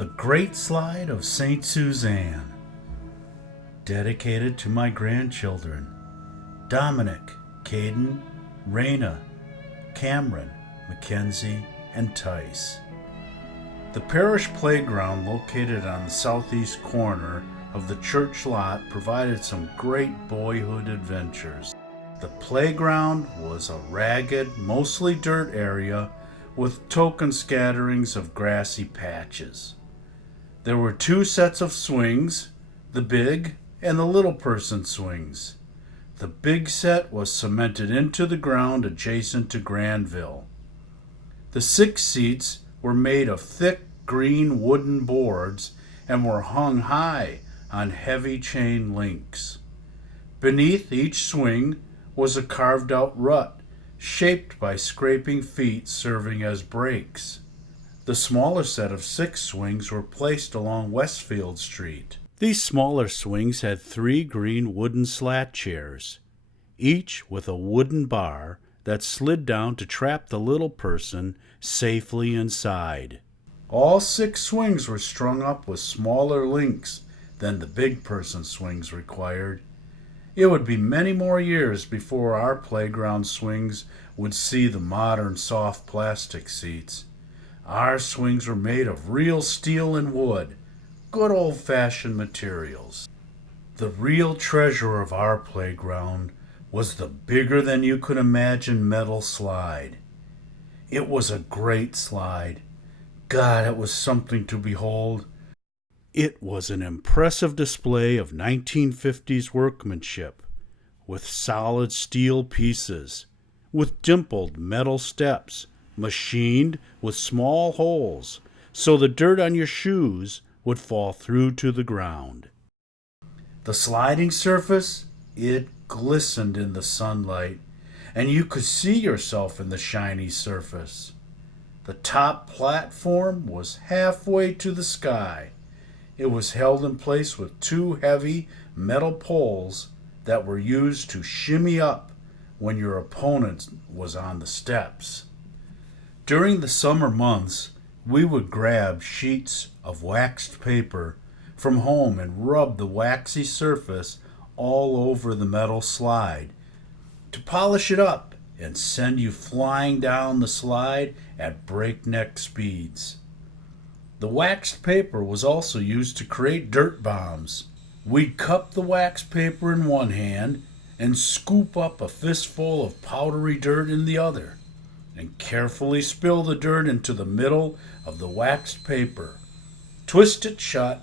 The Great Slide of St. Suzanne, dedicated to my grandchildren, Dominic, Caden, Raina, Cameron, Mackenzie, and Tice. The parish playground located on the southeast corner of the church lot provided some great boyhood adventures. The playground was a ragged, mostly dirt area with token scatterings of grassy patches. There were 2 sets of swings, the big and the little person swings. The big set was cemented into the ground adjacent to Granville. The 6 seats were made of thick green wooden boards and were hung high on heavy chain links. Beneath each swing was a carved out rut shaped by scraping feet serving as brakes. The smaller set of 6 swings were placed along Westfield Street. These smaller swings had 3 green wooden slat chairs, each with a wooden bar that slid down to trap the little person safely inside. All 6 swings were strung up with smaller links than the big person swings required. It would be many more years before our playground swings would see the modern soft plastic seats. Our swings were made of real steel and wood, good old-fashioned materials. The real treasure of our playground was the bigger than you could imagine metal slide. It was a great slide. God, it was something to behold. It was an impressive display of 1950s workmanship, with solid steel pieces, with dimpled metal steps, machined with small holes, so the dirt on your shoes would fall through to the ground. The sliding surface, it glistened in the sunlight, and you could see yourself in the shiny surface. The top platform was halfway to the sky. It was held in place with 2 heavy metal poles that were used to shimmy up when your opponent was on the steps. During the summer months, we would grab sheets of waxed paper from home and rub the waxy surface all over the metal slide to polish it up and send you flying down the slide at breakneck speeds. The waxed paper was also used to create dirt bombs. We'd cup the waxed paper in one hand and scoop up a fistful of powdery dirt in the other, and carefully spill the dirt into the middle of the waxed paper. Twist it shut,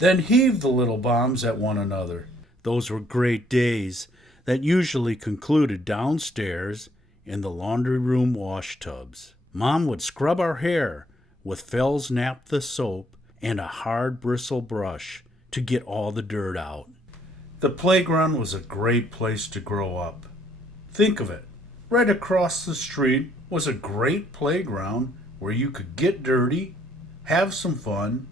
then heave the little bombs at one another. Those were great days that usually concluded downstairs in the laundry room wash tubs. Mom would scrub our hair with Fell's naphtha soap and a hard bristle brush to get all the dirt out. The playground was a great place to grow up. Think of it. Right across the street was a great playground where you could get dirty, have some fun,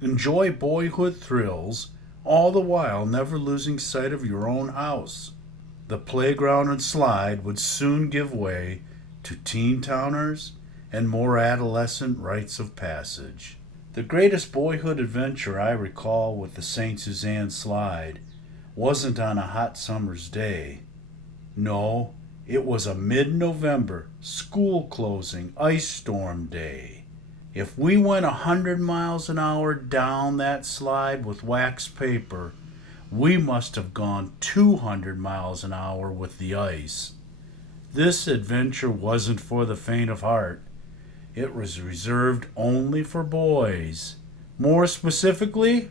enjoy boyhood thrills, all the while never losing sight of your own house. The playground and slide would soon give way to teen towners and more adolescent rites of passage. The greatest boyhood adventure I recall with the St. Suzanne slide wasn't on a hot summer's day. No, it was a mid-November, school closing, ice storm day. If we went 100 miles an hour down that slide with wax paper, we must have gone 200 miles an hour with the ice. This adventure wasn't for the faint of heart. It was reserved only for boys. More specifically,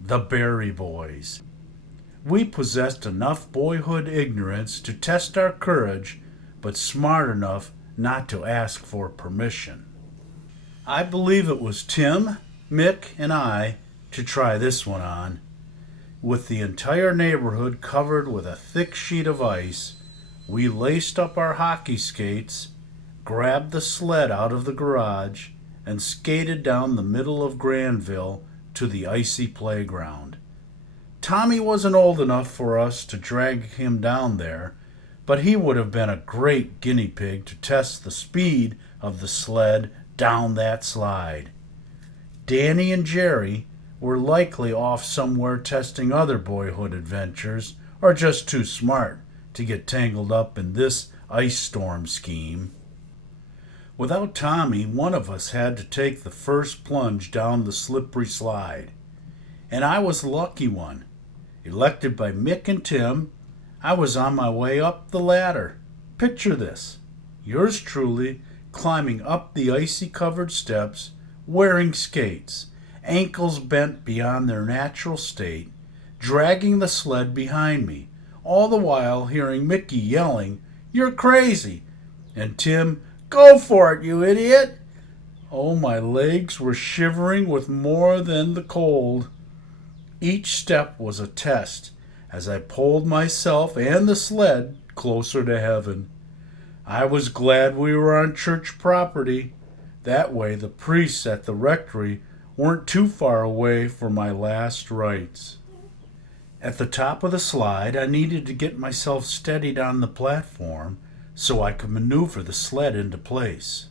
the Berry Boys. We possessed enough boyhood ignorance to test our courage, but smart enough not to ask for permission. I believe it was Tim, Mick, and I to try this one on. With the entire neighborhood covered with a thick sheet of ice, we laced up our hockey skates, grabbed the sled out of the garage, and skated down the middle of Granville to the icy playground. Tommy wasn't old enough for us to drag him down there, but he would have been a great guinea pig to test the speed of the sled down that slide. Danny and Jerry were likely off somewhere testing other boyhood adventures, or just too smart to get tangled up in this ice storm scheme. Without Tommy, one of us had to take the first plunge down the slippery slide. And I was the lucky one. Elected by Mick and Tim, I was on my way up the ladder. Picture this. Yours truly climbing up the icy covered steps, wearing skates, ankles bent beyond their natural state, dragging the sled behind me, all the while hearing Mickey yelling, "You're crazy!" and Tim, "Go for it, you idiot!" Oh, my legs were shivering with more than the cold. Each step was a test as I pulled myself and the sled closer to heaven. I was glad we were on church property. That way the priests at the rectory weren't too far away for my last rites. At the top of the slide, I needed to get myself steadied on the platform so I could maneuver the sled into place.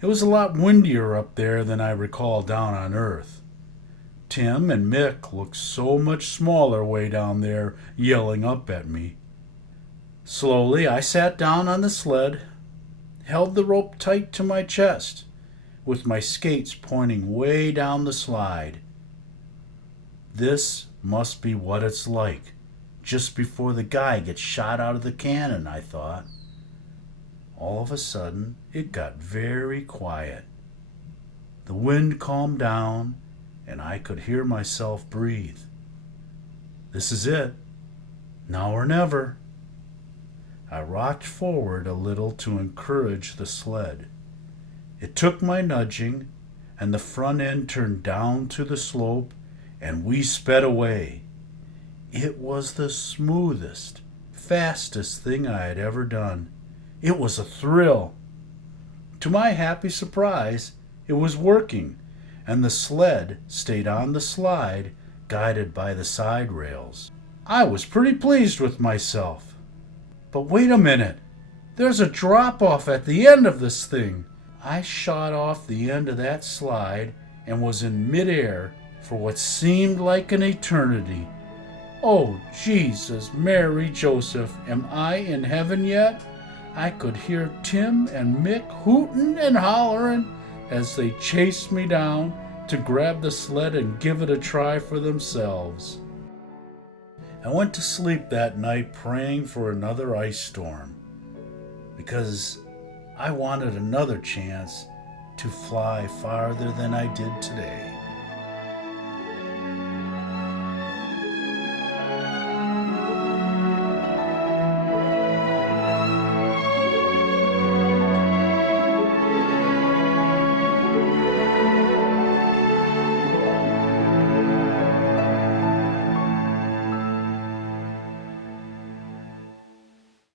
It was a lot windier up there than I recall down on Earth. Tim and Mick looked so much smaller way down there yelling up at me. Slowly, I sat down on the sled, held the rope tight to my chest, with my skates pointing way down the slide. This must be what it's like just before the guy gets shot out of the cannon, I thought. All of a sudden, it got very quiet. The wind calmed down, and I could hear myself breathe. This is it. Now or never. I rocked forward a little to encourage the sled. It took my nudging, and the front end turned down to the slope, and we sped away. It was the smoothest, fastest thing I had ever done. It was a thrill. To my happy surprise, it was working, and the sled stayed on the slide, guided by the side rails. I was pretty pleased with myself. But wait a minute. There's a drop-off at the end of this thing. I shot off the end of that slide and was in midair for what seemed like an eternity. Oh, Jesus, Mary, Joseph, am I in heaven yet? I could hear Tim and Mick hooting and hollering as they chased me down to grab the sled and give it a try for themselves. I went to sleep that night praying for another ice storm because I wanted another chance to fly farther than I did today.